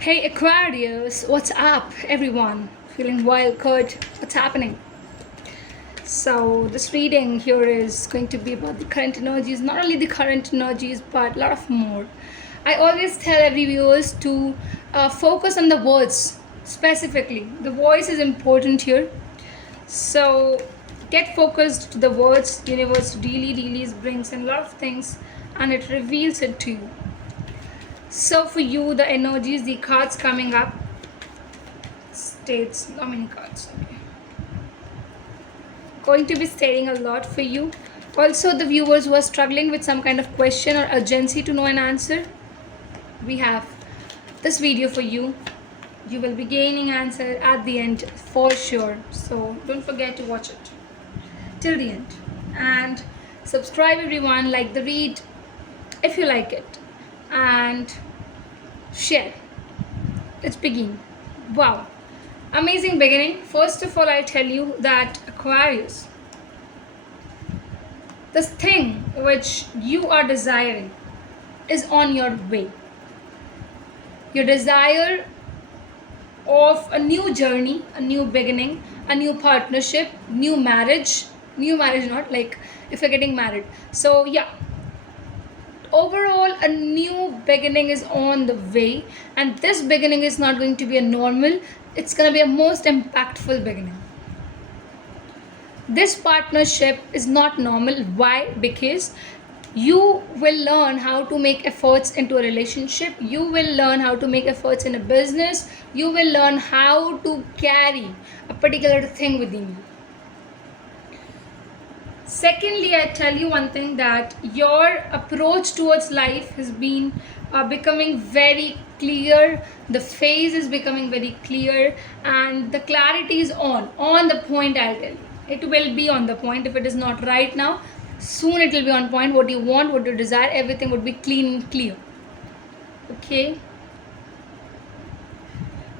Hey Aquarius, what's up everyone? Feeling wild, Kurt? What's happening? So this reading here is going to be about the current energies, not only the current energies but a lot of more. I always tell every viewers to focus on the words specifically. The voice is important here. So get focused to the words. Universe really brings in a lot of things and it reveals it to you. So for you, the energies, the cards coming up states how many cards. Okay. Going to be stating a lot for you. Also, the viewers who are struggling with some kind of question or urgency to know an answer, we have this video for you. You will be gaining answer at the end for sure. So don't forget to watch it till the end. And subscribe everyone, like the read if you like it. And share. Let's begin. Wow. Amazing beginning. First of all, I'll tell you that Aquarius, this thing which you are desiring is on your way. Your desire of a new journey, a new beginning, a new partnership, new marriage, not like if you're getting married. So, yeah, overall, a new beginning is on the way, and this beginning is not going to be a normal, it's going to be a most impactful beginning. This partnership is not normal. Why? Because you will learn how to make efforts into a relationship, you will learn how to make efforts in a business, you will learn how to carry a particular thing within you. Secondly, I tell you one thing, that your approach towards life has been becoming very clear, the phase is becoming very clear, and the clarity is on the point. I'll tell you, it will be on the point. If it is not right now, soon it will be on point. What you want, what you desire, everything would be clean and clear. Okay,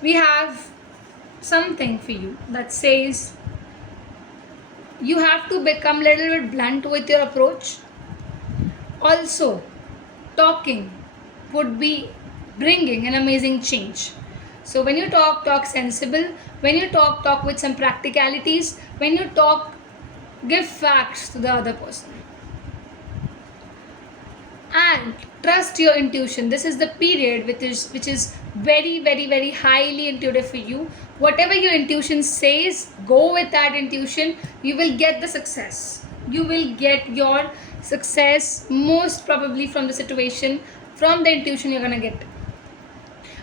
we have something for you that says you have to become a little bit blunt with your approach. Also, talking would be bringing an amazing change. So when you talk sensible. When you talk with some practicalities. When you talk, give facts to the other person. And trust your intuition. This is the period which is very highly intuitive for you. Whatever your intuition says, go with that intuition. You will get the success. You will get your success most probably from the situation, from the intuition you're gonna get.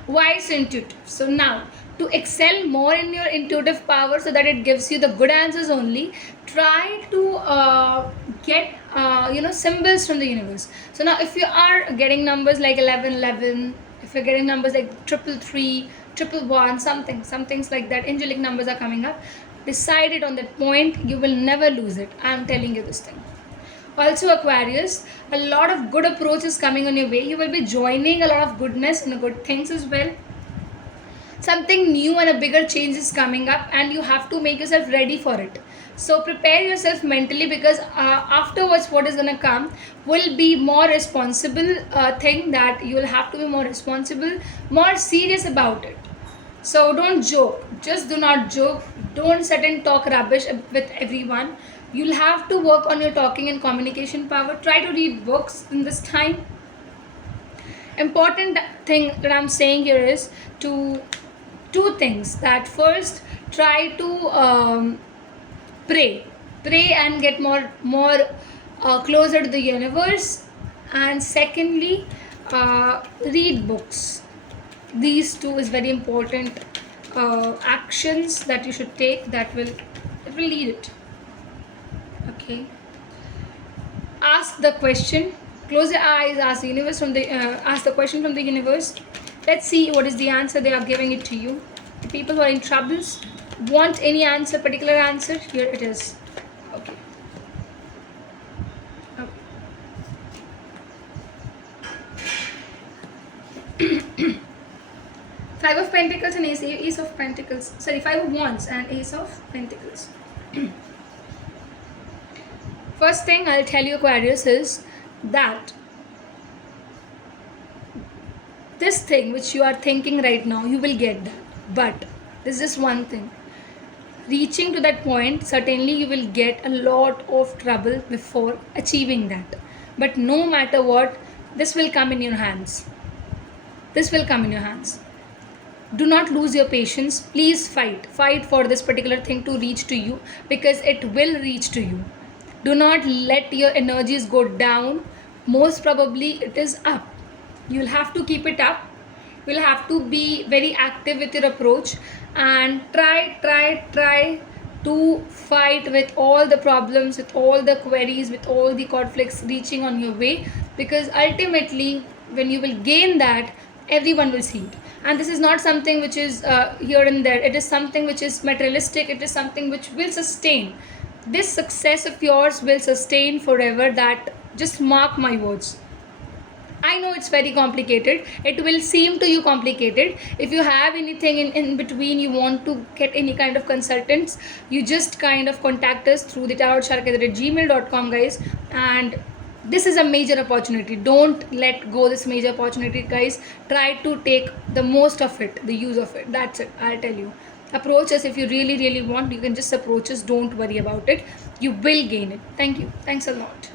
Why is intuitive? So now, to excel more in your intuitive power so that it gives you the good answers only, try to get symbols from the universe. So now if you are getting numbers like 1111, if you're getting numbers like 333, 111, some things like that, angelic numbers are coming up, decide it on that point. You will never lose it. I'm telling you this thing. Also, Aquarius, a lot of good approaches coming on your way. You will be joining a lot of goodness and good things as well. Something new and a bigger change is coming up, and you have to make yourself ready for it. So prepare yourself mentally, because afterwards what is going to come will be more responsible thing, that you will have to be more responsible, more serious about it. So don't joke. Just do not joke. Don't sit and talk rubbish with everyone. You'll have to work on your talking and communication power. Try to read books in this time. Important thing that I'm saying here is to two things. That first, try to pray and get more closer to the universe. And secondly, read books. These two is very important actions that you should take. It will lead it. Okay, ask the question, close your eyes, ask the universe ask the question from the universe. Let's see what is the answer they are giving it to you. The people who are in troubles, want any answer, particular answer, here it is. Okay, Five of Pentacles and Ace of Pentacles, sorry, Five of Wands and Ace of Pentacles. First thing I'll tell you, Aquarius, is that this thing which you are thinking right now, you will get that. But there's just one thing. Reaching to that point, certainly you will get a lot of trouble before achieving that. But no matter what, this will come in your hands. This will come in your hands. Do not lose your patience. Please fight for this particular thing to reach to you, because it will reach to you. Do not let your energies go down. Most probably it is up. You'll have to keep it up. You'll have to be very active with your approach, and try to fight with all the problems, with all the queries, with all the conflicts reaching on your way, because ultimately when you will gain that, everyone will see it. And this is not something which is here and there. It is something which is materialistic. It is something which will sustain. This success of yours will sustain forever. That, just mark my words. I know it's very complicated. It will seem to you complicated. If you have anything in between, you want to get any kind of consultants, you just kind of contact us through the tarotshark@gmail.com, guys. And this is a major opportunity. Don't let go this major opportunity, guys. Try to take the most of it, the use of it. That's it. I'll tell you. Approach us if you really want. You can just approach us. Don't worry about it. You will gain it. Thank you. Thanks a lot.